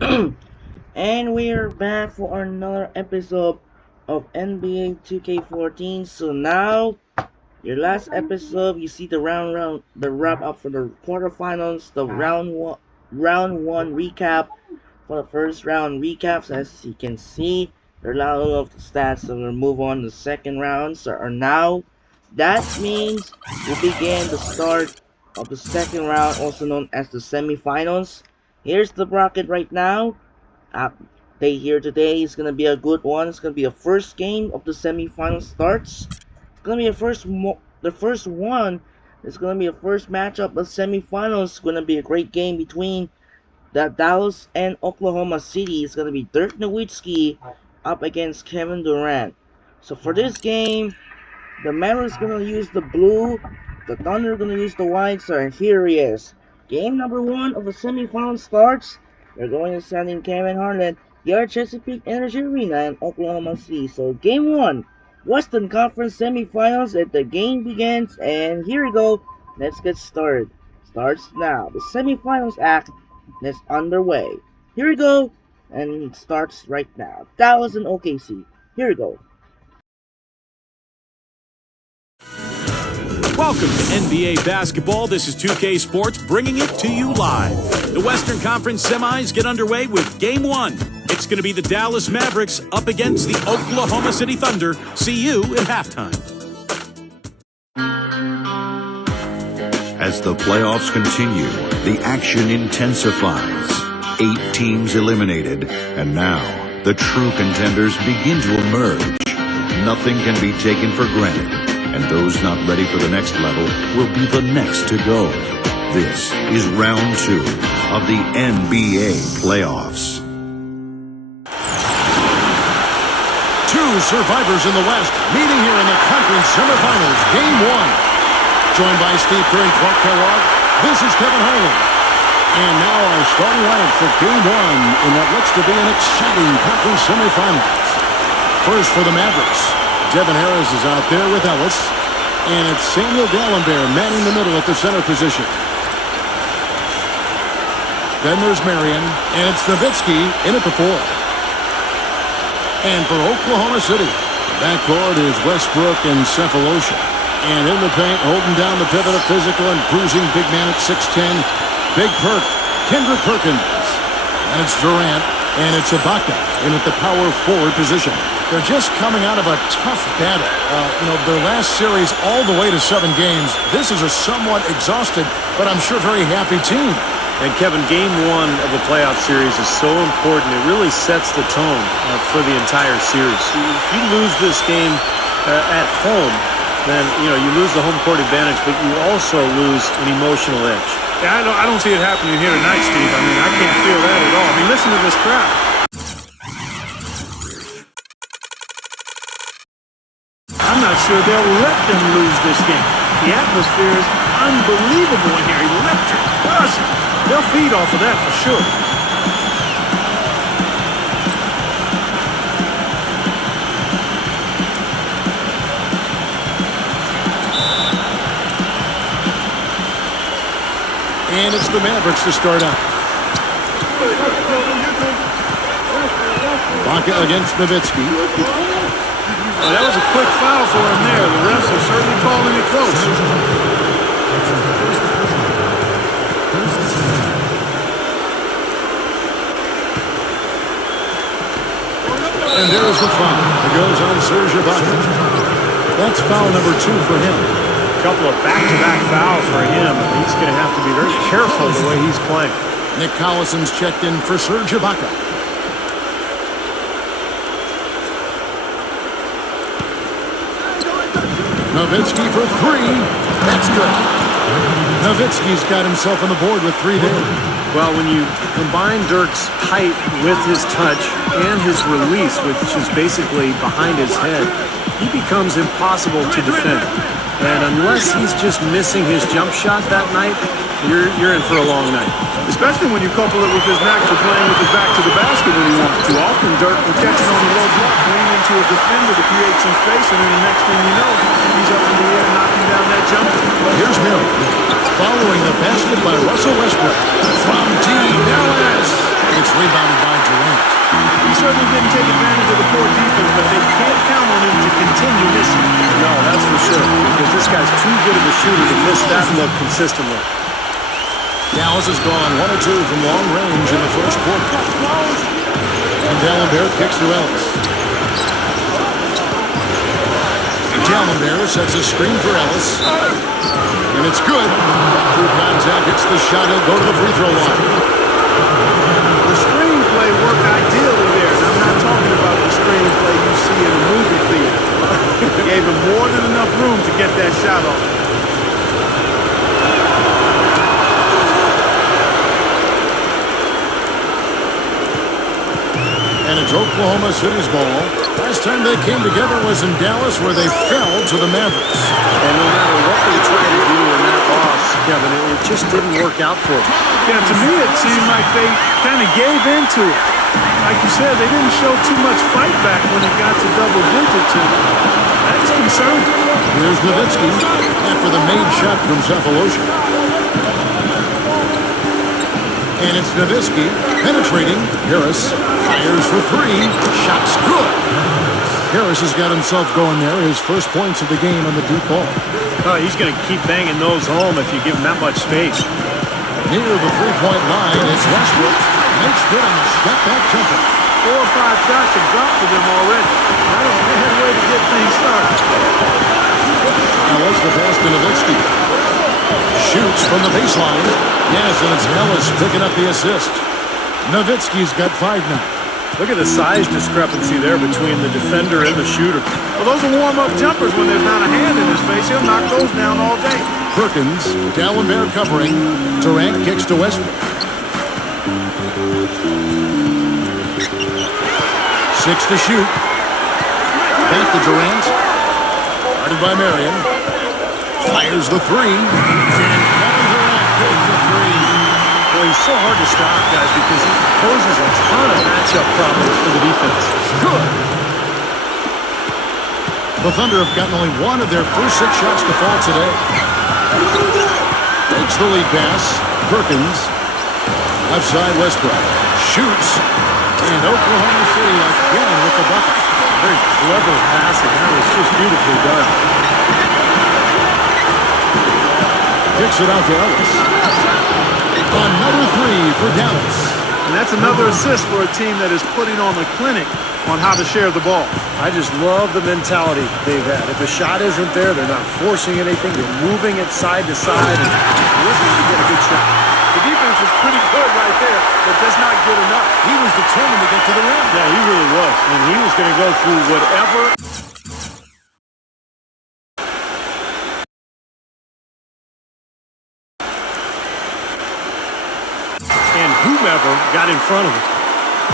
And we're back for another episode of NBA 2K14. So now, your last episode, you see the wrap up for the quarterfinals, the round one recap for the first round recaps. As you can see, there are a lot of stats, so we'll move on to the second round. So now, that means we'll begin the start of the second round, also known as the semifinals. Here's the bracket right now. Day here today is gonna be a good one. It's gonna be the first game of the semifinal starts. It's gonna be the first one. It's gonna be a first matchup of semifinals. It's gonna be a great game between the Dallas and Oklahoma City. It's gonna be Dirk Nowitzki up against Kevin Durant. So for this game, the Mavericks gonna use the blue, the Thunder gonna use the white. So here he is. Game number one of the semifinal starts. They're going to send in Kevin Harlan here at Chesapeake Energy Arena in Oklahoma City. So game one, Western Conference semifinals, and the game begins. And here we go. Let's get started. Starts now. The semifinals act is underway. Here we go, and it starts right now. Dallas and OKC. Here we go. Welcome to NBA basketball. This is 2K Sports bringing it to you live. The Western Conference semis get underway with Game 1. It's going to be the Dallas Mavericks up against the Oklahoma City Thunder. See you at halftime. As the playoffs continue, the action intensifies. 8 teams eliminated, and now the true contenders begin to emerge. Nothing can be taken for granted, and those not ready for the next level will be the next to go. This is round 2 of the NBA playoffs. Two survivors in the West meeting here in the conference semifinals, Game 1. Joined by Steve Kerr and Clark Kellogg, this is Kevin Harlan. And now our starting lineup for Game 1 in what looks to be an exciting conference semifinals. First for the Mavericks, Devin Harris is out there with Ellis, and it's Samuel Gallenberg manning the middle at the center position. Then there's Marion, and it's Nowitzki in at the 4. And for Oklahoma City, the backcourt is Westbrook and Cephalosha. And in the paint, holding down the pivot, a physical and bruising big man at 6'10", Big Perk, Kendrick Perkins. And it's Durant, and it's Ibaka in at the power forward position. They're just coming out of a tough battle. Their last series all the way to 7 games. This is a somewhat exhausted, but I'm sure very happy team. And Kevin, Game 1 of the playoff series is so important. It really sets the tone for the entire series. If you lose this game at home, then you lose the home court advantage, but you also lose an emotional edge. Yeah, I don't see it happening here tonight, Steve. I mean, I can't feel that at all. I mean, listen to this crowd. I'm not sure they'll let them lose this game. The atmosphere is unbelievable in here. Electric, buzzing. They'll feed off of that for sure. And it's the Mavericks to start out. Ibaka against Nowitzki. Well, that was a quick foul for him there. The refs are certainly calling it close. And there's the foul. It goes on Serge Ibaka. That's foul number 2 for him. A couple of back-to-back fouls for him. He's going to have to be very careful the way he's playing. Nick Collison's checked in for Serge Ibaka. Nowitzki for 3. That's good. Nowitzki's got himself on the board with 3 there. Well, when you combine Dirk's height with his touch and his release, which is basically behind his head, he becomes impossible to defend. And unless he's just missing his jump shot that night, you're in for a long night. Especially when you couple it with his knack for playing with his back to the basket when he wants to. Often Dirk will catch it on the low block, lean into a defender to create some space, and then the next thing you know, he's up in the air knocking down that jumper. Here's Marion. Following the basket by Russell Westbrook. From deep, Ellis. It's Rebounded by Durant. He certainly didn't take advantage of the poor defense, but they can't count on him to continue missing. No, that's for sure. Because this guy's too good of a shooter to miss that look consistently. Dallas has gone 1 of 2 from long range in the first quarter. And Dallenberg kicks to Ellis. Dallenberg sets a screen for Ellis. And it's good. Through contact, hits the shot. He'll go to the free throw line. The screenplay worked ideally there. And I'm not talking about the screenplay you see in a movie theater. Gave him more than enough room to get that shot off. And it's Oklahoma City's ball. Last time they came together was in Dallas, where they fell to the Mavericks. And no matter what they tried to do in that loss, Kevin, it just didn't work out for them. Yeah, to me it seemed like they kind of gave into it. Like you said, they didn't show too much fight back when it got to double digits. And that's concerning. Here's Nowitzki after the made shot from Cephalosha. And it's Nowitzki penetrating. Harris fires for 3. Shot's good. Harris has got himself going there. His first points of the game on the deep ball. Oh, he's going to keep banging those home if you give him that much space. Near the three-point line, it's Westbrook. Makes good on the step-back jumper. 4 or 5 shots have dropped for them already. That is a bad way to get things started. Ellis, the pass to Nowitzki. Shoots from the baseline. Yes, and it's Ellis picking up the assist. Nowitzki's got 5 now. Look at the size discrepancy there between the defender and the shooter. Well, those are warm-up jumpers. When there's not a hand in his face, he'll knock those down all day. Perkins, Dallenberg covering. Durant kicks to Westbrook. 6 to shoot. Back to Durant. Guarded by Marion. Fires the 3. And Kevin Durant takes the 3. Well, he's so hard to stop, guys, because he poses a ton of matchup problems for the defense. Good. The Thunder have gotten only 1 of their first 6 shots to fall today. Takes the lead pass. Perkins. Left side, Westbrook. Shoots. And Oklahoma City again with the bucket. Very clever passing. That was just beautifully done. Kicks it out to Ellis. Another 3 for Dallas. And that's another assist for a team that is putting on the clinic on how to share the ball. I just love the mentality they've had. If the shot isn't there, they're not forcing anything. They're moving it side to side and looking to get a good shot. The defense was pretty good right there, but just not good enough. He was determined to get to the rim. Yeah, he really was. And he was going to go through whatever. And whomever got in front of him.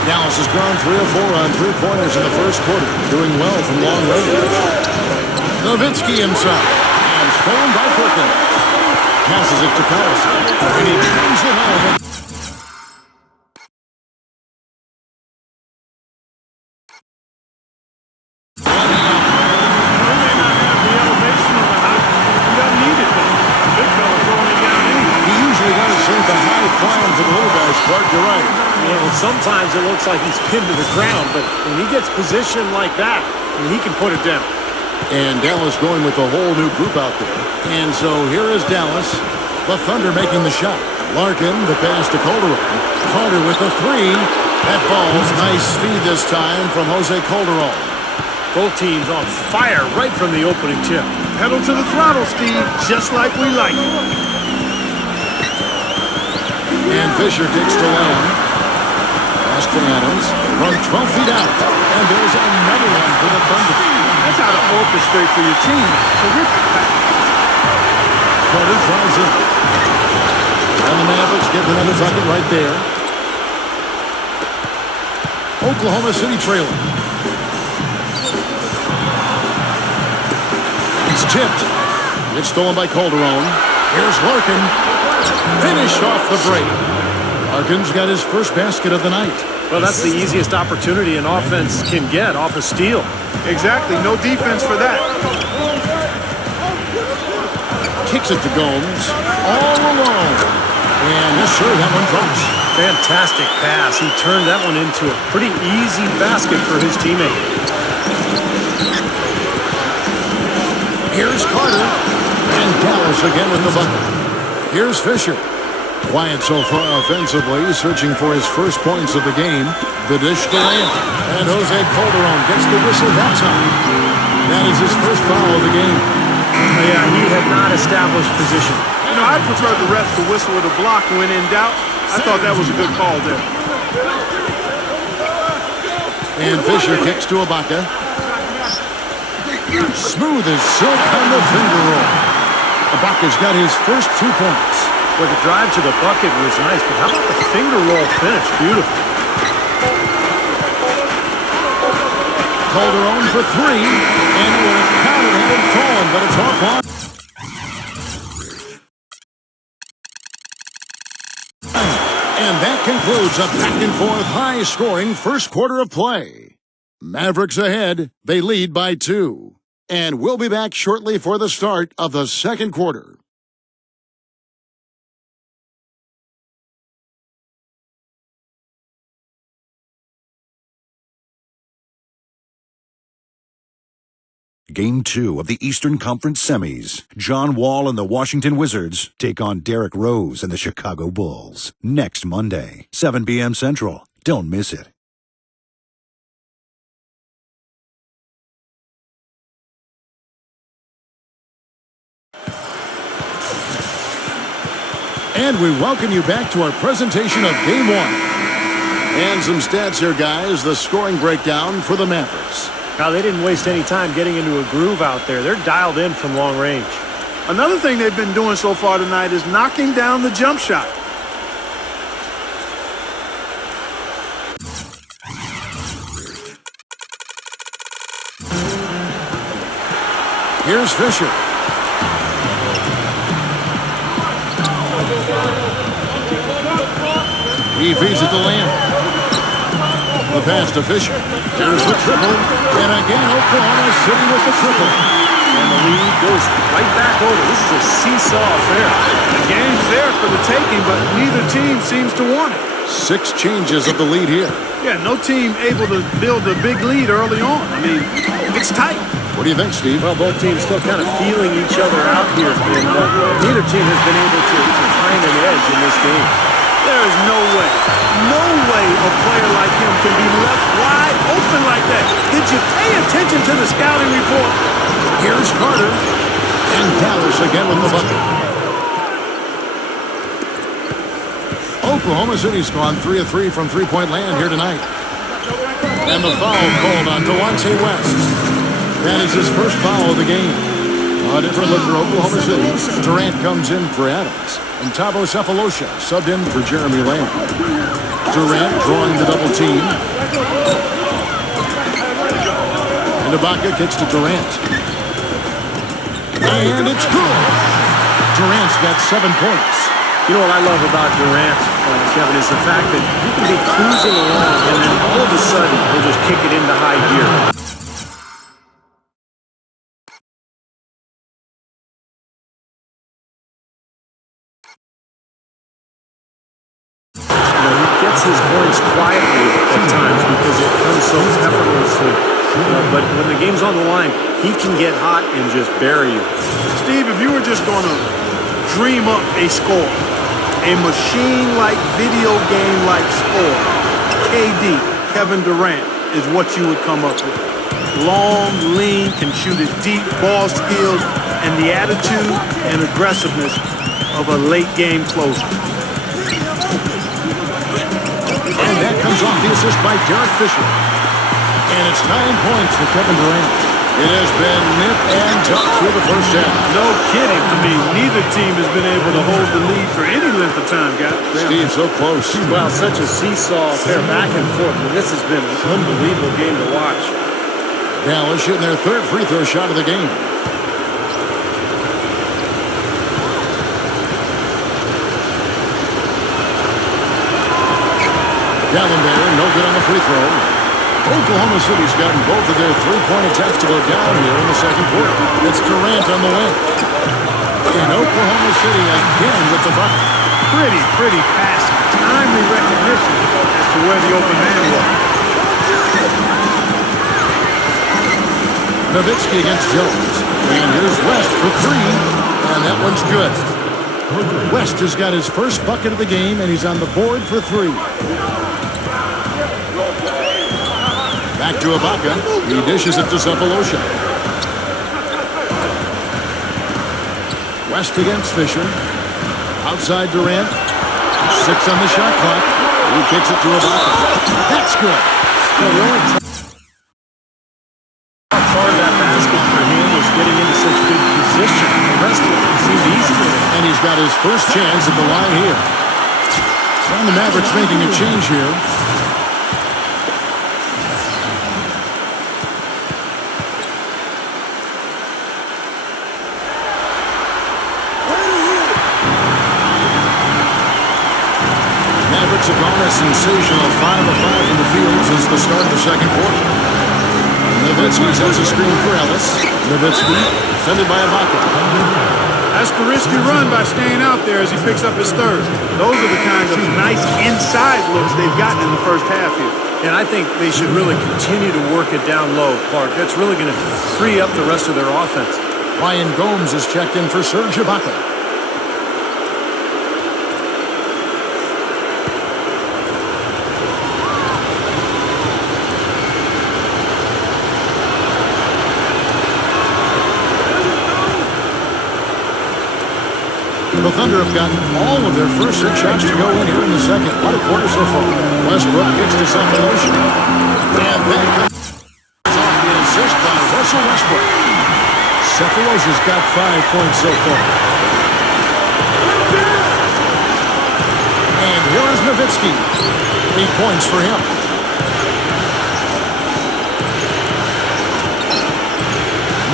Dallas has gone 3 of 4 on 3-pointers in the first quarter, doing well from long range. Nowitzki himself, and stolen by Perkins. Passes it to Collison, and he brings it home. You're right. Yeah, well, sometimes it looks like he's pinned to the ground, but when he gets positioned like that, he can put it down. And Dallas going with a whole new group out there. And so here is Dallas, the Thunder making the shot. Larkin, the pass to Calderon. Carter with the 3. That falls. Nice feed this time from Jose Calderon. Both teams on fire right from the opening tip. Pedal to the throttle, Steve, just like we like it. And Fisher kicks to Allen. Pass to Adams from 12 feet out. And there's another one for the Thunder. That's how to orchestrate for your team. Terrific pass. Carter tries it. And the Mavericks get another bucket right there. Oklahoma City trailing. It's tipped. It's stolen by Calderon. Here's Larkin. Finished off the break. Larkin's got his first basket of the night. Well, that's the easiest opportunity an offense can get off a steal. Exactly. No defense for that. Kicks it to Gomes. All alone. And yes, sir, that one drops. Fantastic pass. He turned that one into a pretty easy basket for his teammate. Here's Carter. And Dallas again with the bucket. Here's Fisher. Quiet so far offensively, searching for his first points of the game. The dish to Lamb. And Jose Calderon gets the whistle that time. That is his first foul of the game. Yeah, he had not established position. You know, I'd prefer the refs to whistle with a block when in doubt. I thought that was a good call there. And Fisher kicks to Ibaka. Smooth as silk on the finger roll. Ibaka's got his first 2 points. Well, the drive to the bucket was nice, but how about the finger roll finish? Beautiful. Calderon for 3, and it would have counted had it fallen, but it's offline. And that concludes a back-and-forth, high-scoring first quarter of play. Mavericks ahead. They lead by 2. And we'll be back shortly for the start of the second quarter. Game 2 of the Eastern Conference Semis. John Wall and the Washington Wizards take on Derrick Rose and the Chicago Bulls. Next Monday, 7 p.m. Central. Don't miss it. And we welcome you back to our presentation of Game 1. And some stats here, guys. The scoring breakdown for the Mavericks. Now, they didn't waste any time getting into a groove out there. They're dialed in from long range. Another thing they've been doing so far tonight is knocking down the jump shot. Here's Fisher. He feeds it to Lamb. The pass to Fisher. There's the triple. And again, Oklahoma City with the triple. And the lead goes right back over. This is a seesaw affair. The game's there for the taking, but neither team seems to want it. 6 changes of the lead here. Yeah, no team able to build a big lead early on. I mean, it's tight. What do you think, Steve? Well, both teams still kind of feeling each other out here. And neither team has been able to find an edge in this game. There is no way a player like him can be left wide open like that. Did you pay attention to the scouting report? Here's Carter. And Dallas again with the bucket. Oklahoma City's gone 3 of 3 from three-point land here tonight. And the foul called on Delonte West. That is his first foul of the game. A different look for Oklahoma City. Durant comes in for Adams. And Thabo Sefolosha subbed in for Jeremy Lamb. Durant drawing the double team. And Ibaka kicks to Durant. And it's good. Durant's got 7 points. You know what I love about Durant, Kevin, is the fact that he can be cruising along and then all of a sudden he'll just kick it into high gear. His points quietly at times because it comes so effortlessly. But when the game's on the line, he can get hot and just bury you. Steve, if you were just going to dream up a score, a machine-like, video game-like score, KD, Kevin Durant, is what you would come up with. Long, lean, can shoot it deep, ball skills, and the attitude and aggressiveness of a late-game closer. And that comes off the assist by Derek Fisher. And it's 9 points for Kevin Durant. It has been nip and tuck through the first half. No kidding. I mean, neither team has been able to hold the lead for any length of time, guys. Steve, so close. Well, such a seesaw affair back and forth. I mean, this has been an unbelievable game to watch. Dallas shooting their 3rd free throw shot of the game. Dallenberg, no good on the free throw. Oklahoma City's gotten both of their 3-point attempts to go down here in the second quarter. It's Durant on the wing. And Oklahoma City again with the bucket. Pretty passing. Timely recognition as to where the open man was. Nowitzki against Jones. And here's West for three. And that one's good. West has got his first bucket of the game, and he's on the board for three. Back to Ibaka. He dishes it to Cephalosha. West against Fisher. Outside Durant. 6 on the shot clock. He kicks it to Ibaka. That's good. The only part of that basket for him was getting into such good position. The rest of it seemed easy. And he's got his first chance at the line here. And the Mavericks making a change here. Mavericks have gone a sensational 5 of 5 in the field since the start of the second quarter. Nowitzki sets a screen for Ellis. Nowitzki, defended by Ibaka. That's the risky run by staying out there as he picks up his third. Those are the kinds of nice inside looks they've gotten in the first half here. And I think they should really continue to work it down low, Clark. That's really going to free up the rest of their offense. Ryan Gomes is checked in for Serge Ibaka. The Thunder have gotten all of their first 6 shots to go in here in the second. What a quarter so far. Westbrook kicks to Cephalosha. And that comes off the assist by Russell Westbrook. Cephalosha's got 5 points so far. And here is Nowitzki. 8 points for him.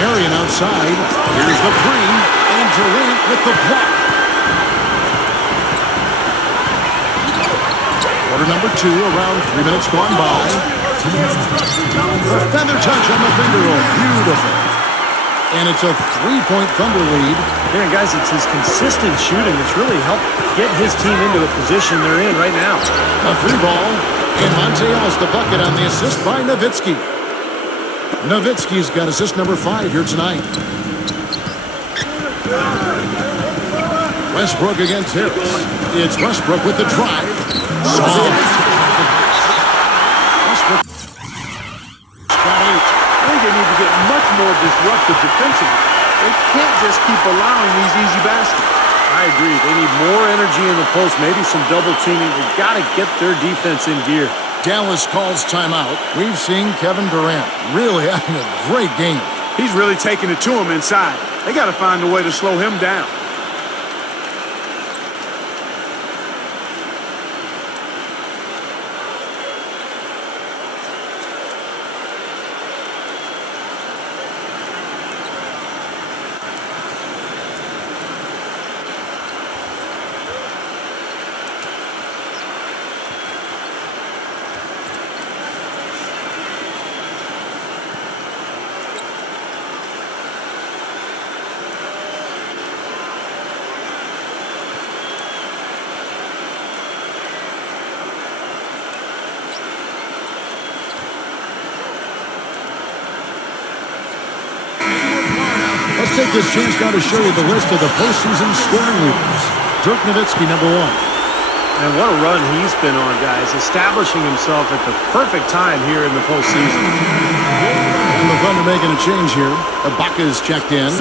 Marion outside. Here's the three. And Durant with the block. Quarter number 2, around 3 minutes gone by. The feather touch on the finger roll. Beautiful. And it's a 3-point Thunder lead. Yeah, guys, it's his consistent shooting that's really helped get his team into a position they're in right now. A 3 ball. And Monte Ellis the bucket on the assist by Nowitzki. Nowitzki's got assist number 5 here tonight. Westbrook against Harris. It's Westbrook with the drive. Westbrook got 8. I think they need to get much more disruptive defensively. They can't just keep allowing these easy baskets. I agree. They need more energy in the post, maybe some double teaming. They've got to get their defense in gear. Dallas calls timeout. We've seen Kevin Durant really having a great game. He's really taking it to him inside. They got to find a way to slow him down. Let's take this chance now to show you the list of the postseason scoring leaders. Dirk Nowitzki, number 1. And what a run he's been on, guys. Establishing himself at the perfect time here in the postseason. And the Thunder making a change here. Ibaka is checked in.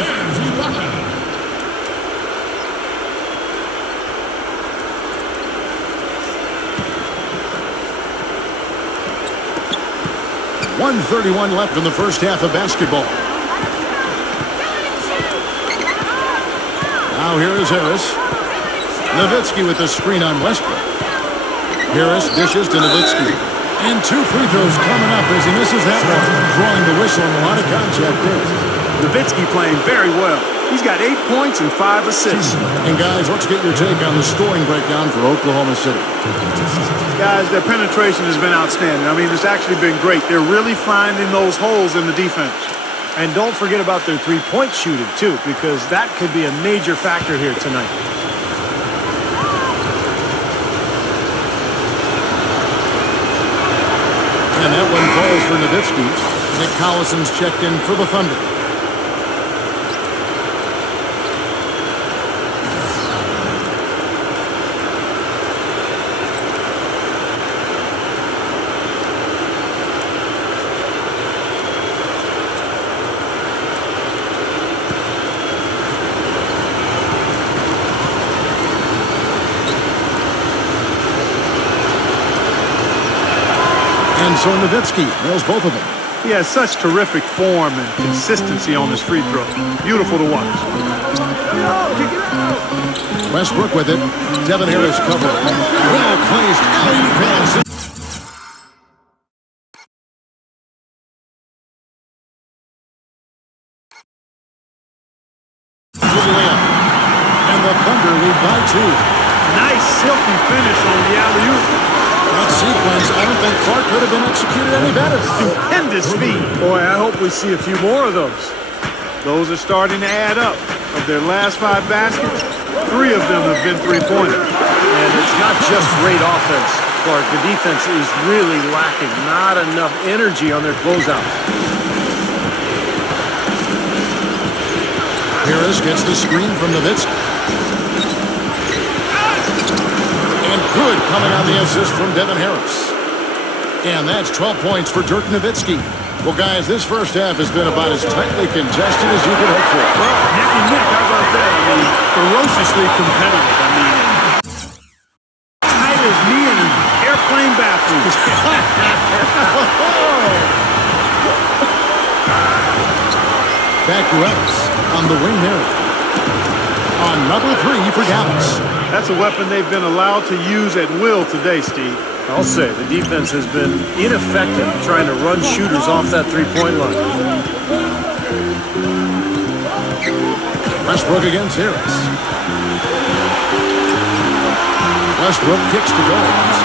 .131 left in the first half of basketball. Now here is Harris. Nowitzki with the screen on Westbrook. Harris dishes to Nowitzki. And 2 free throws coming up as he misses that one. Drawing the whistle and a lot of contact there. Nowitzki playing very well. He's got 8 points and 5 assists. And guys, let's get your take on the scoring breakdown for Oklahoma City. Guys, their penetration has been outstanding. I mean, it's actually been great. They're really finding those holes in the defense. And don't forget about their three-point shooting, too, because that could be a major factor here tonight. And that one falls for Nowitzki. Nick Collison's checked in for the Thunder. And so Nowitzki nails both of them. He has such terrific form and consistency on his free throw. Beautiful to watch. Westbrook with it. Devin Harris covered. Well placed alley-oop pass. And the Thunder lead by 2. Nice silky finish on the alley-oop. That sequence, I don't think Clark could have been executed any better. Stupendous feat. Boy, I hope we see a few more of those. Those are starting to add up. Of their last 5 baskets, 3 of them have been three-pointers. And it's not just great offense, Clark. The defense is really lacking. Not enough energy on their closeouts. Harris gets the screen from Nowitzki. And good coming on the assist from Devin Harris. And that's 12 points for Dirk Nowitzki. Well, guys, this first half has been about as tightly contested as you could hope for. Well, neck and neck, how about that? I mean, ferociously competitive. I mean, tight as me in an airplane bathroom. Back to Ellis on the wing there. On number 3 for Dallas. That's a weapon they've been allowed to use at will today, Steve. I'll say the defense has been ineffective trying to run shooters off that three-point line. Westbrook against Harris. Westbrook kicks the goals.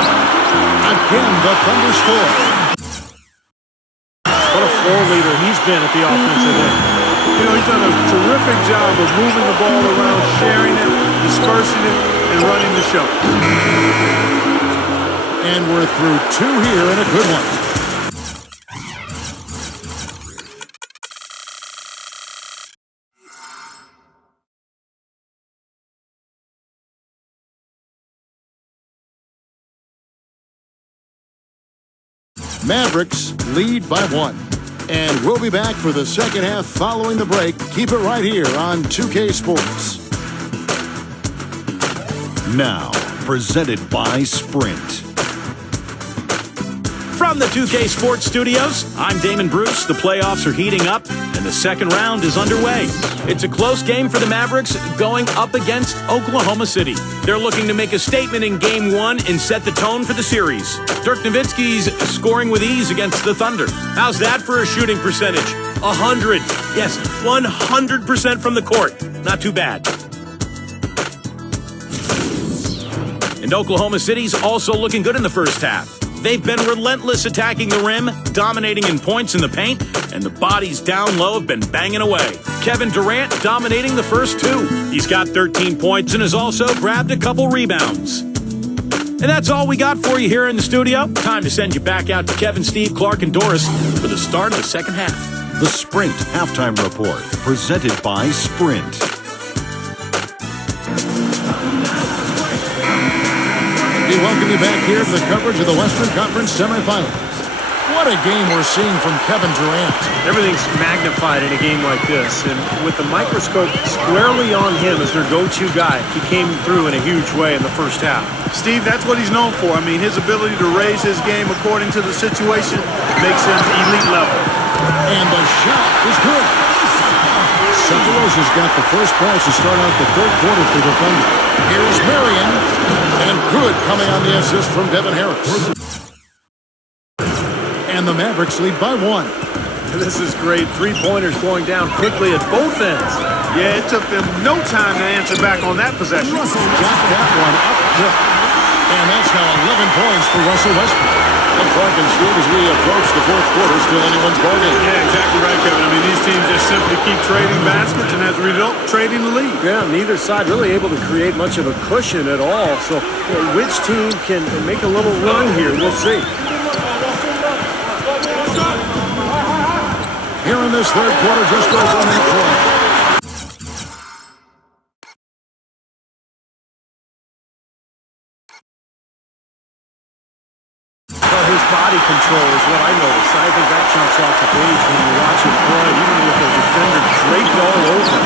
Again, the Thunder score. What a floor leader he's been at the offensive end. You know, he's done a terrific job of moving the ball around, sharing it, dispersing it, and running the show. And we're through 2 here and a good one. Mavericks lead by 1. And we'll be back for the second half following the break. Keep it right here on 2K Sports. Now, presented by Sprint. From the 2K Sports Studios, I'm Damon Bruce. The playoffs are heating up, and the second round is underway. It's a close game for the Mavericks going up against Oklahoma City. They're looking to make a statement in Game 1 and set the tone for the series. Dirk Nowitzki's scoring with ease against the Thunder. How's that for a shooting percentage? 100. Yes, 100% from the court. Not too bad. And Oklahoma City's also looking good in the first half. They've been relentless attacking the rim, dominating in points in the paint, and the bodies down low have been banging away. Kevin Durant dominating the first 2. He's got 13 points and has also grabbed a couple rebounds. And that's all we got for you here in the studio. Time to send you back out to Kevin, Steve, Clark, and Doris for the start of the second half. The Sprint Halftime Report, presented by Sprint. We welcome you back here to the coverage of the Western Conference semifinals. What a game we're seeing from Kevin Durant. Everything's magnified in a game like this, and with the microscope squarely on him as their go-to guy, he came through in a huge way in the first half. Steve, that's what he's known for. I mean, his ability to raise his game according to the situation makes him elite level. And the shot is good. Cephalosha's got the first points to start out the third quarter for the Thunder. Here's Marion, and good coming on the assist from Devin Harris. And the Mavericks lead by 1. This is great. Three-pointers going down quickly at both ends. Yeah, it took them no time to answer back on that possession. Russell got that one up quick. And that's now 11 points for Russell Westbrook. And Clark and Steve, as we approach the fourth quarter, still anyone's ballgame. Yeah, exactly right, Kevin. I mean, these teams just simply keep trading baskets, and as a result, trading the lead. Yeah, neither side really able to create much of a cushion at all. So which team can make a little run here? We'll see. here in this third quarter, just over a minute play. Well, his body control is what I noticed. I think that jumps off the page when you watch him play, even with the defender draped all over him.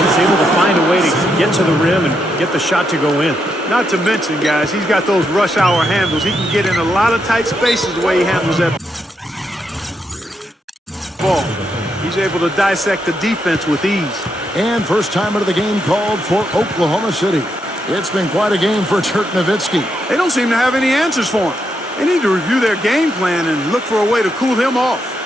He's able to find a way to get to the rim and get the shot to go in. Not to mention, guys, he's got those rush hour handles. He can get in a lot of tight spaces the way he handles that ball. He's able to dissect the defense with ease. And first time out of the game called for Oklahoma City. It's been quite a game for Dirk Nowitzki. They don't seem to have any answers for him. They need to review their game plan and look for a way to cool him off.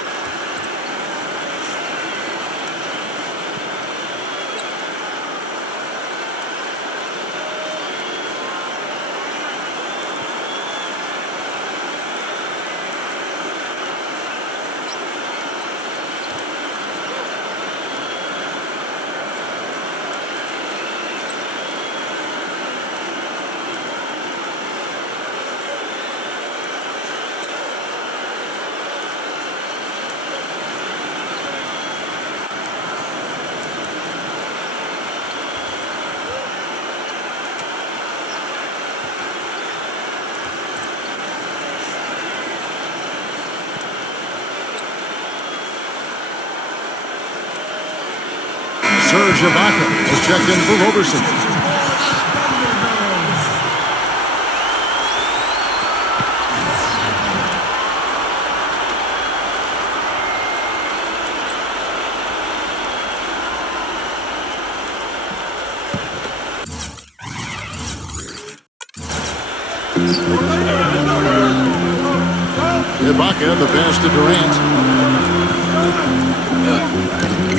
Serge Ibaka was checked in for Roberson. Ibaka, the pass to Durant.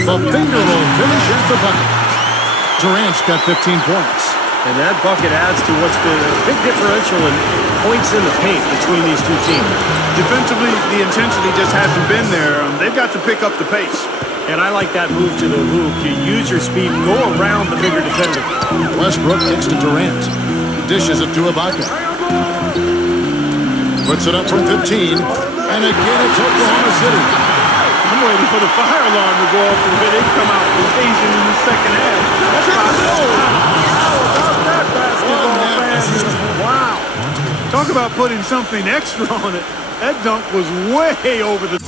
The finger roll finish at the bucket. Durant's got 15 points. And that bucket adds to what's been a big differential in points in the paint between these two teams. Defensively, the intensity just hasn't been there. They've got to pick up the pace. And I like that move to the hoop. You use your speed, go around the bigger defender. Westbrook kicks to Durant. Dishes it to Ibaka. Puts it up from 15. And again, it's Oklahoma City. I'm waiting for the fire alarm to go off and they come out Asian in the second half. That's what I know. How about that basketball, man? Wow. Talk about putting something extra on it. That dunk was way over the...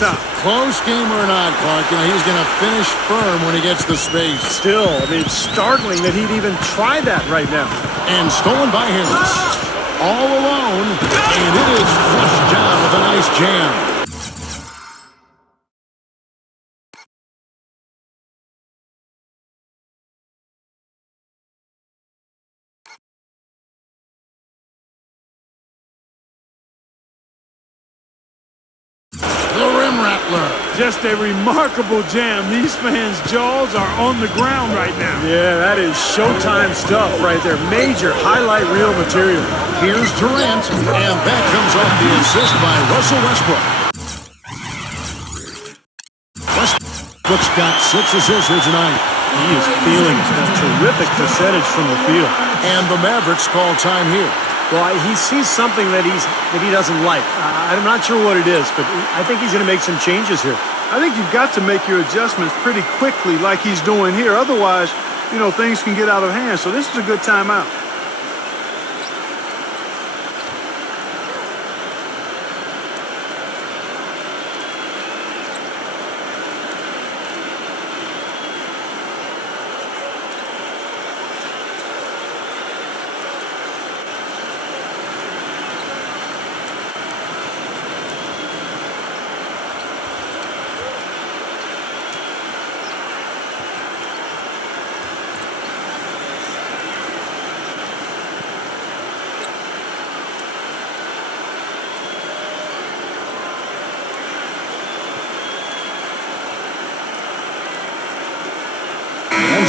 top. Close game or not, Clark, he's going to finish firm when he gets the space. Still, I mean, it's startling that he'd even try that right now. And stolen by Harris. All alone, and it is flushed down with a nice jam. The rim rattler. Just a remarkable jam. These fans' jaws are on the ground right now. Yeah, that is Showtime stuff right there. Major highlight reel material. Here's Durant, and that comes off the assist by Russell Westbrook. Westbrook's got 6 assists here tonight. He is feeling a terrific percentage from the field. And the Mavericks call time here. Well, he sees something that he doesn't like. I'm not sure what it is, but I think he's going to make some changes here. I think you've got to make your adjustments pretty quickly like he's doing here. Otherwise, things can get out of hand. So this is a good timeout.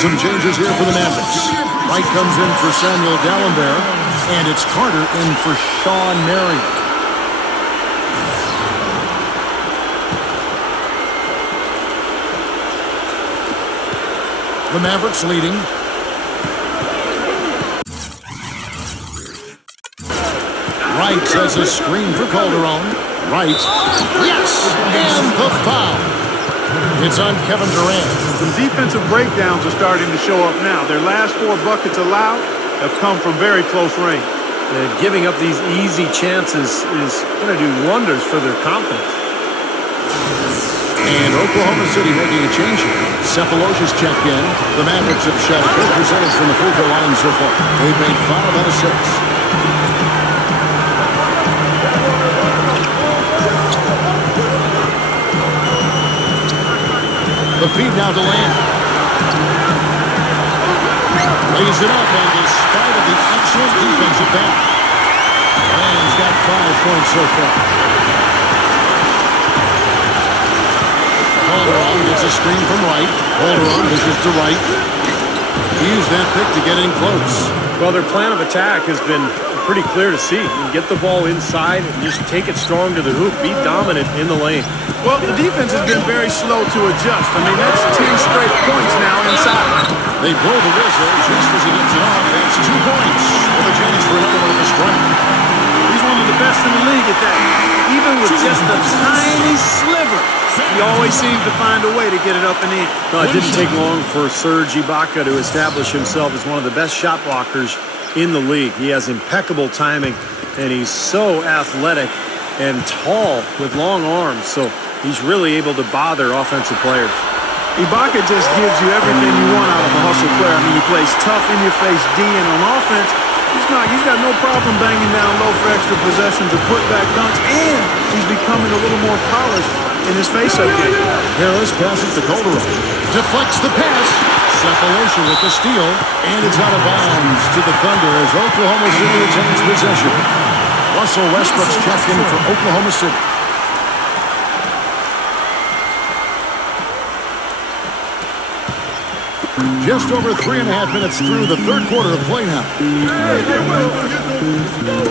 Some changes here for the Mavericks. Wright comes in for Samuel Dallenberg, and it's Carter in for Sean Marion. The Mavericks leading. Wright sets a screen for Calderon. Wright. Yes! And the foul. It's on Kevin Durant. Some defensive breakdowns are starting to show up now. Their last 4 buckets allowed have come from very close range. Giving up these easy chances is going to do wonders for their confidence. And Oklahoma City making a change here. Cephalosha's checked in. The Mavericks have shot a good percentage from the free throw line so far. They've made 5 out of 6. The feed now to Lamb. Lays it up, and despite of the excellent defensive back, Lamb's got 5 points so far. Calderon gets a screen from Wright. Calderon dishes to Wright. He used that pick to get in close. Well, their plan of attack has been pretty clear to see. You get the ball inside and just take it strong to the hoop. Be dominant in the lane. Well, the defense has been very slow to adjust. I mean, that's 10 straight points now inside. They blow the whistle just as he gets it off. That's 2 points with a chance for another one of the strike. He's one of the best in the league at that. Even with just a tiny sliver, he always seems to find a way to get it up and in. Well, it didn't take long for Serge Ibaka to establish himself as one of the best shot blockers in the league. He has impeccable timing, and he's so athletic and tall with long arms, so he's really able to bother offensive players. Ibaka just gives you everything you want out of a hustle player. I mean, he plays tough, in-your-face D, and on offense, he's got no problem banging down low for extra possessions or put-back dunks, and he's becoming a little more polished in his face-up game. Harris passes to Calderon. Deflects the pass. Cephalosha with the steal, and it's out of bounds to the Thunder as Oklahoma City retains possession. Russell Westbrook's checked in for Oklahoma City. Just over 3.5 minutes through the third quarter of play now.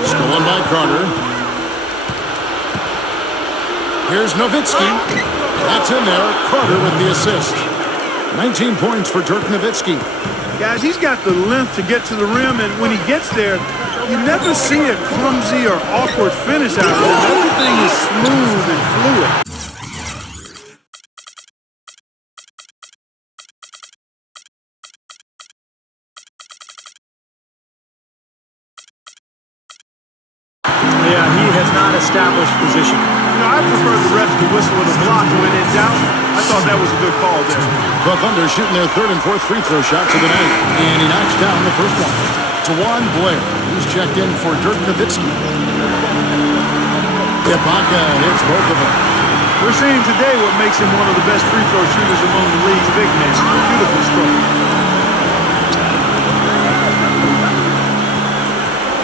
Stolen by Carter. Here's Nowitzki. That's in there. Carter with the assist. 19 points for Dirk Nowitzki. Guys, he's got the length to get to the rim, and when he gets there, you never see a clumsy or awkward finish out of him. Everything is smooth and fluid. Yeah, he has not established position. You know, I prefer the refs to whistle at a block when in doubt. I thought that was a good call there. The Thunder shooting their 3rd and 4th free throw shots of the night, and he knocks down the first one. Tawan Blair, who's checked in for Dirk Nowitzki. Ibaka hits both of them. We're seeing today what makes him one of the best free throw shooters among the league's big men. A beautiful stroke.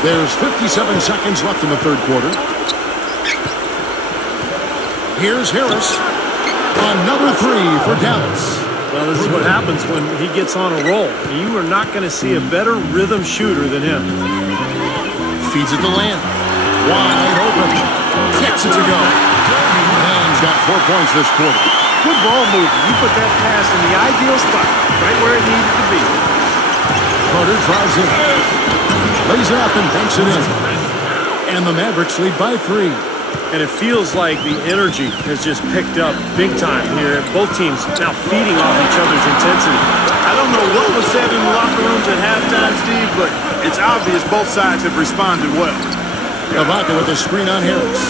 There's 57 seconds left in the third quarter. Here's Harris. Another 3 for Dallas. Well, this is what happens when he gets on a roll. You are not going to see a better rhythm shooter than him. Feeds it to Lamb. Wide open. Gets it to go. Lamb's got 4 points this quarter. Good ball movement. You put that pass in the ideal spot, right where it needed to be. Carter tries it. Lays it up and banks it in. And the Mavericks lead by 3. And it feels like the energy has just picked up big time here. Both teams now feeding off each other's intensity. I don't know what was said in the locker rooms at halftime, Steve, but it's obvious both sides have responded well. Ibaka with a screen on Harris.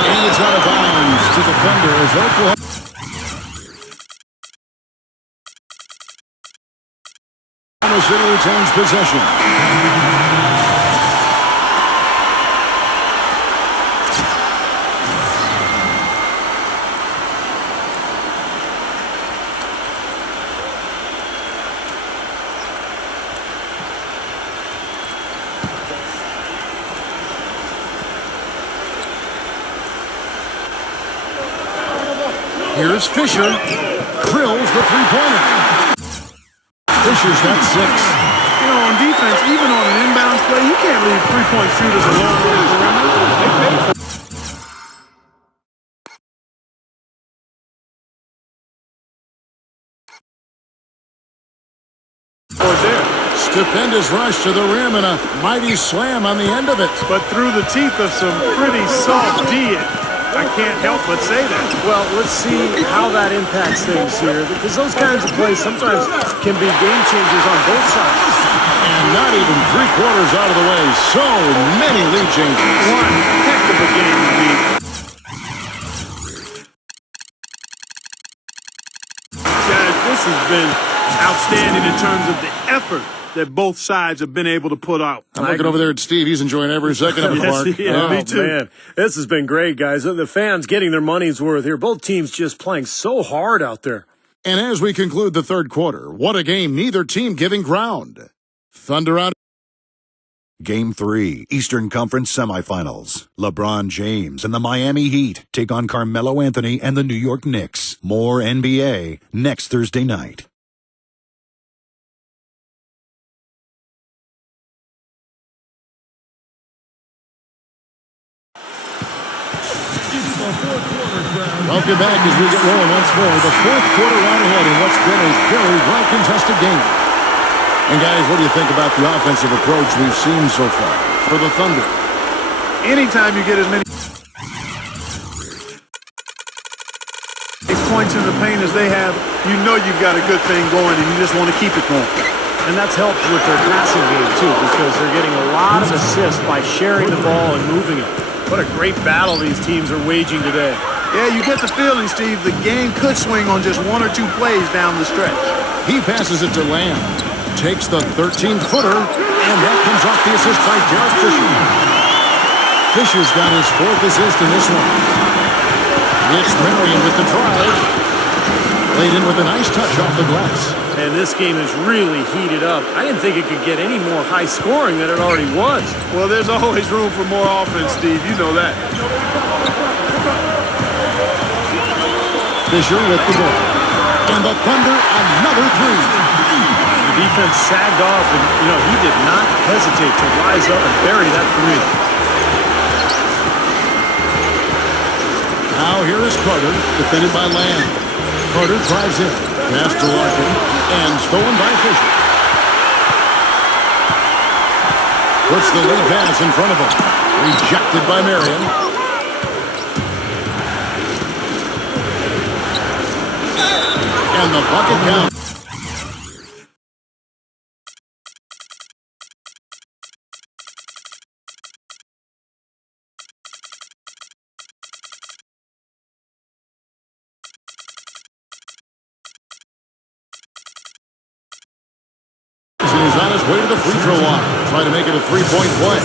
And it's out of bounds to the Thunder as Oklahoma City retains possession. Here's Fisher. Drills the three-pointer. Fisher's got 6. You know, on defense, even on an inbounds play, you can't leave three-point shooters alone on the perimeter. They pay for it. Stupendous rush to the rim and a mighty slam on the end of it. But through the teeth of some pretty soft D. I can't help but say that. Well, let's see how that impacts things here, because those kinds of plays sometimes can be game changers on both sides. And not even 3/4 out of the way. So many lead changes. One heck of a game to be. Guys, this has been outstanding in terms of the effort that both sides have been able to put out. I'm looking over there at Steve. He's enjoying every second of it, Mark. Yeah, me too. Man, this has been great, guys. The fans getting their money's worth here. Both teams just playing so hard out there. And as we conclude the third quarter, what a game, neither team giving ground. Thunder out. Game 3, Eastern Conference Semifinals. LeBron James and the Miami Heat take on Carmelo Anthony and the New York Knicks. More NBA next Thursday night. Welcome back as we get rolling once more. The fourth quarter round ahead in what's been a very well-contested game. And guys, what do you think about the offensive approach we've seen so far for the Thunder? Anytime you get as many points in the paint as they have, you know you've got a good thing going and you just want to keep it going. And that's helped with their passing game, too, because they're getting a lot of assists by sharing the ball and moving it. What a great battle these teams are waging today. Yeah, you get the feeling, Steve, the game could swing on just one or two plays down the stretch. He passes it to Lamb. Takes the 13-footer, and that comes off the assist by Derek Fisher. Fisher's got his fourth assist in this one. It's Marion with the drive. Laid in with a nice touch off the glass. And this game is really heated up. I didn't think it could get any more high scoring than it already was. Well, there's always room for more offense, Steve. You know that. Fisher with the ball. And the Thunder, another three. The defense sagged off, and, he did not hesitate to rise up and bury that three. Now here is Carter, defended by Lamb. Carter drives in. Pass to Larkin, and stolen by Fisher. Puts the lead pass in front of him. Rejected by Marion. And the bucket count. He's on his way to the free throw line, trying to make it a three-point play.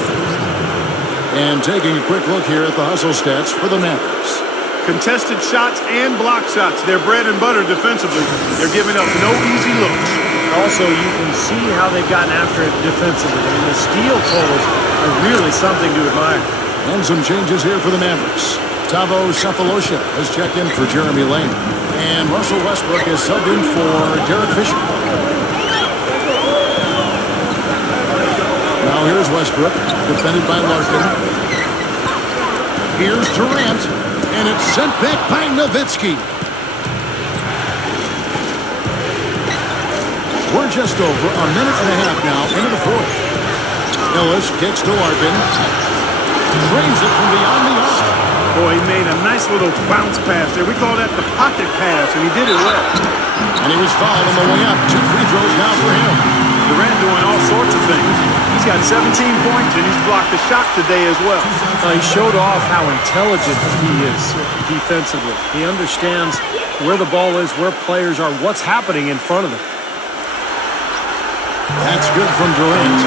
And taking a quick look here at the hustle stats for the Mavericks. Contested shots and block shots. They're bread and butter defensively. They're giving up no easy looks. Also, you can see how they've gotten after it defensively. I mean, the steal totals are really something to admire. And some changes here for the Mavericks. Tavo Cephalosha has checked in for Jeremy Lane. And Russell Westbrook is subbed in for Derek Fisher. Now here's Westbrook, defended by Larkin. Here's Durant, and it's sent back by Nowitzki. We're just over a minute and a half now into the fourth. Ellis kicks to Larkin. Trains it from beyond the arc. Boy, he made a nice little bounce pass there. We call that the pocket pass, and he did it well. And he was fouled on the way up. 2 free throws now for him. Durant doing all sorts of things. He's got 17 points, and he's blocked the shot today as well. He showed off how intelligent he is defensively. He understands where the ball is, where players are, what's happening in front of them. That's good from Durant.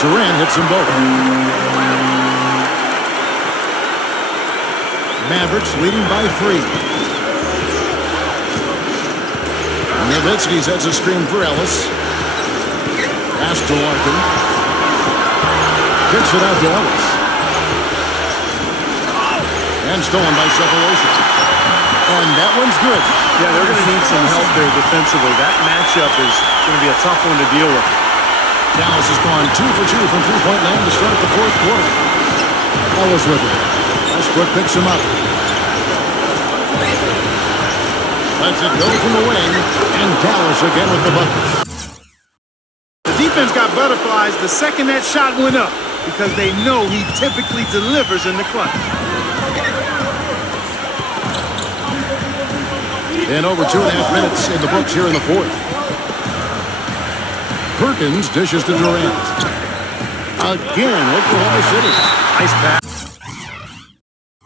Durant hits them both. Mavericks leading by 3. Nowitzki sets a screen for Ellis. Pass to Larkin. Kicks it out to Ellis. And stolen by Cephalosha. And that one's good. Yeah, they're going to need some help there defensively. That matchup is going to be a tough one to deal with. Dallas has gone 2 for 2 from three-point land to start the fourth quarter. Ellis with it. Westbrook picks him up. Lets it go from the wing, and Dallas again with the buckets. The defense got butterflies the second that shot went up because they know he typically delivers in the clutch. And over 2.5 minutes in the books here in the fourth. Perkins dishes to Durant. Again, Oklahoma City. Nice pass.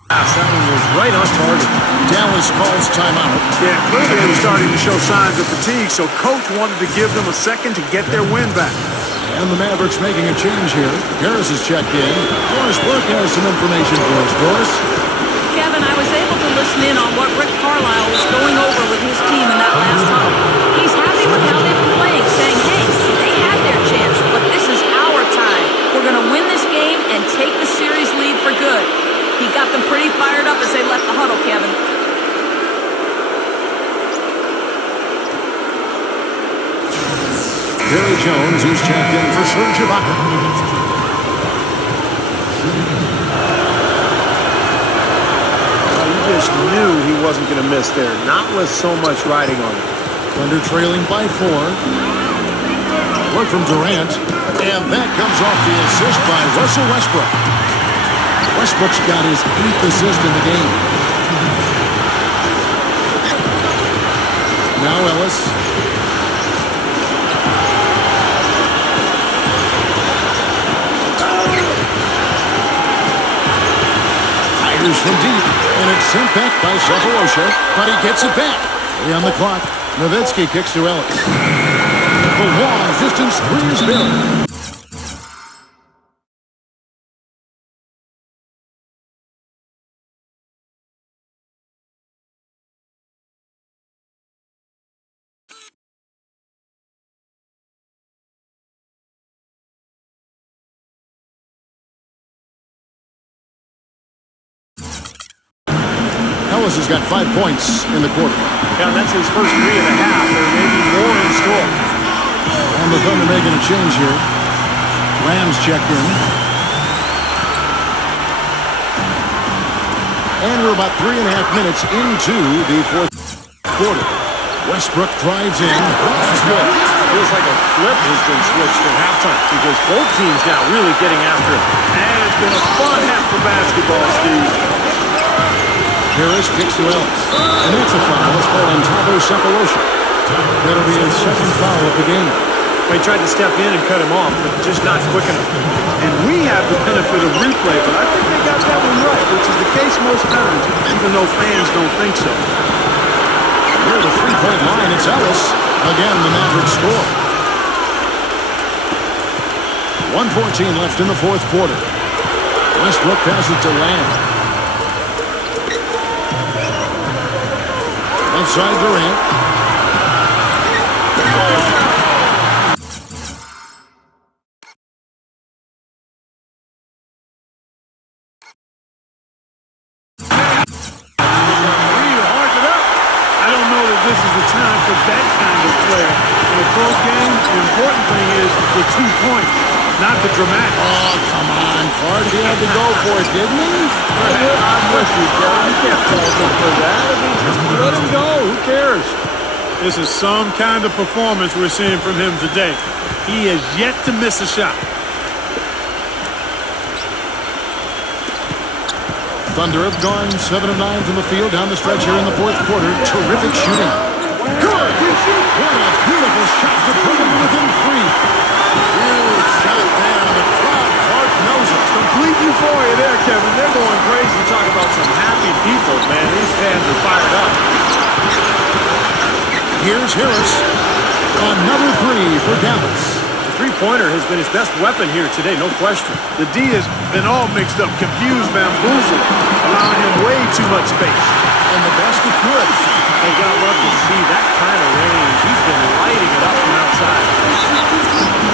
That one was right on target. Dallas calls timeout. Yeah, clearly they were starting to show signs of fatigue, so coach wanted to give them a second to get their win back. And the Mavericks making a change here. Harris is checked in. Doris Burke has some information for us. Doris? Kevin, I was able to listen in on what Rick Carlisle was going over with his team in that last huddle. He's happy with how they've been playing, saying, hey, they had their chance, but this is our time. We're going to win this game and take the series lead for good. He got them pretty fired up as they left the huddle, Kevin. Billy Jones, who's checked in for Serge Ibaka. You just knew he wasn't going to miss there, not with so much riding on it. Thunder trailing by 4. Work from Durant, and that comes off the assist by Russell Westbrook. Westbrook's got his 8th assist in the game. Now Ellis. Fires from deep, and it's sent back by Cephalosha, but he gets it back. 3 on the clock. Nowitzki kicks to Ellis. The long distance 3 is good. Ellis has got 5 points in the quarter. Yeah, that's his first 3.5. There may be more in store. And the Thunder making a change here. Rams checked in. And we're about 3.5 minutes into the fourth quarter. Westbrook drives in. That's good. Feels like a flip has been switched at halftime because both teams now really getting after it. And it's been a fun half of basketball, Steve. Harris kicks to Ellis. And that's a foul. Let's call on Tabo Cephalosha. That'll be his second foul of the game. They tried to step in and cut him off, but just not quick enough. And we have the benefit of replay, but I think they got that one right, which is the case most times, even though fans don't think so. Near the 3-point line, it's Ellis. Again, the Mavericks score. 1:14 left in the fourth quarter. Westbrook passes to Lamb. Outside Durant. This is the time for that kind of play. In a close game, the important thing is the 2 points, not the dramatic. Oh, come on, Clark. He had to go for it, didn't he? I'm with you, Kevin. You can't fault him for that. I mean, let him go. Who cares? This is some kind of performance we're seeing from him today. He has yet to miss a shot. Thunder have gone 7 of 9 from the field down the stretch here in the fourth quarter. Terrific shooting. Good. What a beautiful shot to put him within 3. Huge shot there, and the crowd, Clark, knows it. Complete euphoria there, Kevin. They're going crazy. Talk about some happy people, man. These fans are fired up. Here's Harris. Another 3 for Dallas. Three-pointer has been his best weapon here today, no question. The D has been all mixed up, confused, bamboozled, allowing him way too much space. And the basket good. They gotta love to see that kind of range. He's been lighting it up from outside.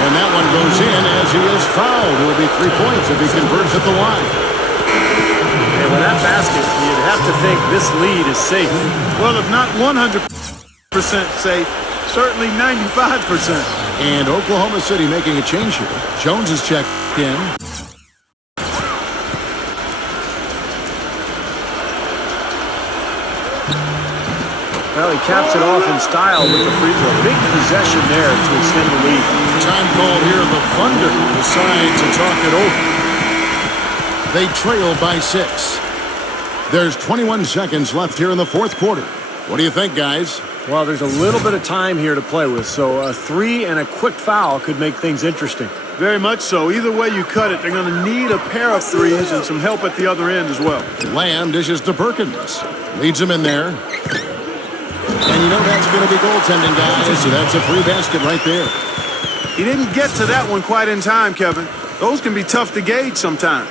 And that one goes in as he is fouled. It will be 3 points if he converts at the line. And with that basket, you'd have to think this lead is safe. Well, if not 100% safe, certainly 95%. And Oklahoma City making a change here. Jones is checked in. he caps it off in style with the free throw. Big possession there to extend the lead. Time called here. The Thunder decide to talk it over. They trail by 6. There's 21 seconds left here in the fourth quarter. What do you think, guys? Well, there's a little bit of time here to play with, so a 3 and a quick foul could make things interesting. Very much so. Either way you cut it, they're going to need a pair of threes and some help at the other end as well. Lamb dishes to Perkins. Leads him in there. And you know that's going to be goaltending, guys, so that's a free basket right there. He didn't get to that one quite in time, Kevin. Those can be tough to gauge sometimes.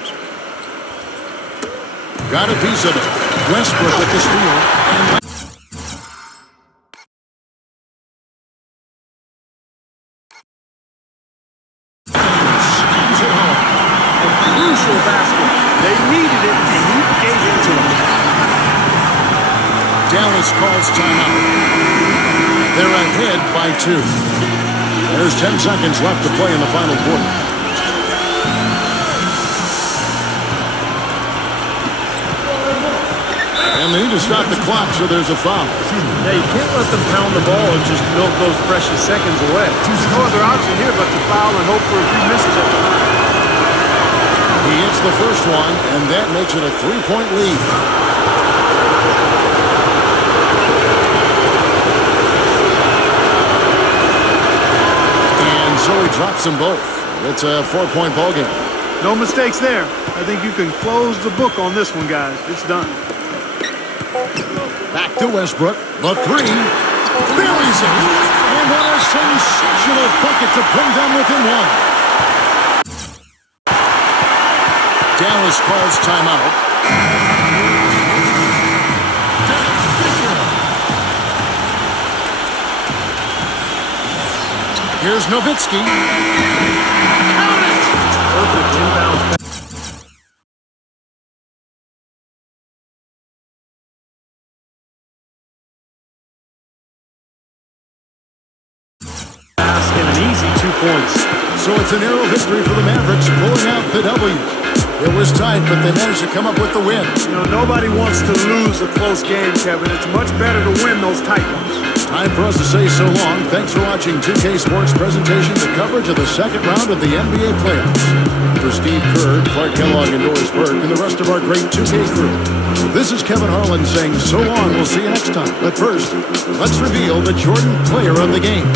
Got a piece of it. Westbrook with the steal. And Crucial basket. They needed it, and he gave it to them. Dallas calls timeout. They're ahead by 2. There's 10 seconds left to play in the final quarter. And they need to stop the clock, so there's a foul. Yeah, you can't let them pound the ball and just milk those precious seconds away. No other option here but to foul and hope for a few misses at the line. He hits the first one, and that makes it a 3-point lead. And so he drops them both. It's a 4-point ball game. No mistakes there. I think you can close the book on this one, guys. It's done. Back to Westbrook. The 3. Buries it. And what a sensational bucket to bring them within 1. Dallas calls timeout. Here's Nowitzki. Count it! Perfect inbound. Pass and an easy 2 points. So it's a narrow victory for the Mavericks, pulling out the W. It was tight, but they managed to come up with the win. You know, nobody wants to lose a close game, Kevin. It's much better to win those tight ones. Time for us to say so long. Thanks for watching 2K Sports presentation, the coverage of the second round of the NBA playoffs. For Steve Kerr, Clark Kellogg, and Doris Burke, and the rest of our great 2K crew. This is Kevin Harlan saying so long. We'll see you next time. But first, let's reveal the Jordan player of the game.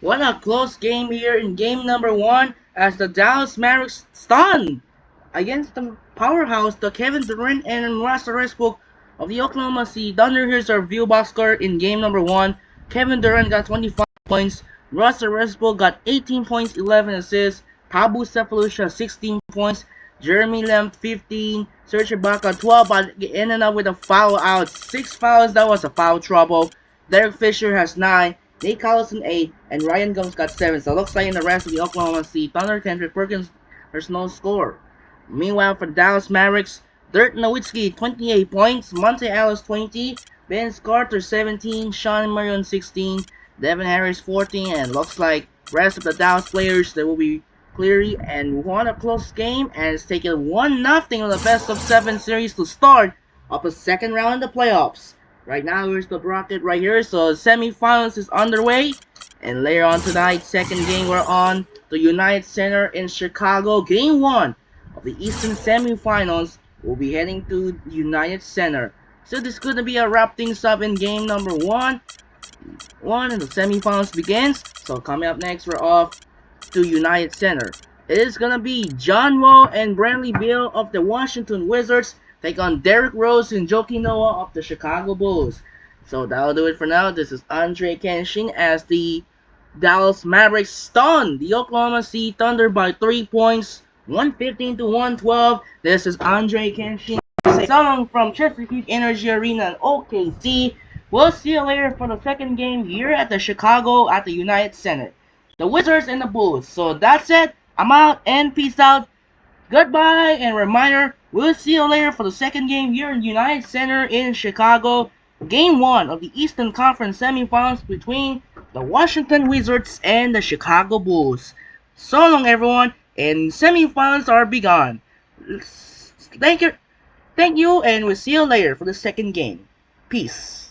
What a close game here in game number 1 as the Dallas Mavericks stun against the powerhouse, the Kevin Durant and Russell Westbrook of the Oklahoma City Thunder. Here's our view box score in game number 1. Kevin Durant got 25 points. Russell Westbrook got 18 points, 11 assists. Tabu Sefalusha 16 points. Jeremy Lamb 15. Serge Ibaka 12, but ended up with a foul out. 6 fouls, that was a foul trouble. Derek Fisher has 9. Nate Collison 8, and Ryan Gomes got 7. So it looks like in the rest of the Oklahoma City Thunder, Kendrick Perkins, there's no score. Meanwhile, for Dallas Mavericks, Dirk Nowitzki, 28 points. Monte Ellis, 20. Vince Carter, 17. Sean Marion, 16. Devin Harris, 14. And looks like rest of the Dallas players, they will be clearly and won a close game. And it's taken 1-0 on the best of 7 series to start of the second round of the playoffs. Right now, here's the bracket right here. So the semifinals is underway. And later on tonight, second game, we're on the United Center in Chicago. Game 1 of the Eastern semifinals will be heading to United Center. So this is going to be a wrap things up in game number 1. And the semifinals begins. So coming up next, we're off to United Center. It is going to be John Wall and Bradley Beal of the Washington Wizards take on Derrick Rose and Joakim Noah of the Chicago Bulls. So that'll do it for now. This is Andre Kenshin as the Dallas Mavericks stunned the Oklahoma City Thunder by 3 points, 115 to 112. This is Andre Kenshin song from Chesapeake Energy Arena in OKC. We'll see you later for the second game here at the Chicago at the United Center. The Wizards and the Bulls. So that's it. I'm out and peace out. Goodbye and reminder, we'll see you later for the second game here in United Center in Chicago. Game 1 of the Eastern Conference semifinals between the Washington Wizards and the Chicago Bulls. So long everyone, and semifinals are begun. Thank you, and we'll see you later for the second game. Peace.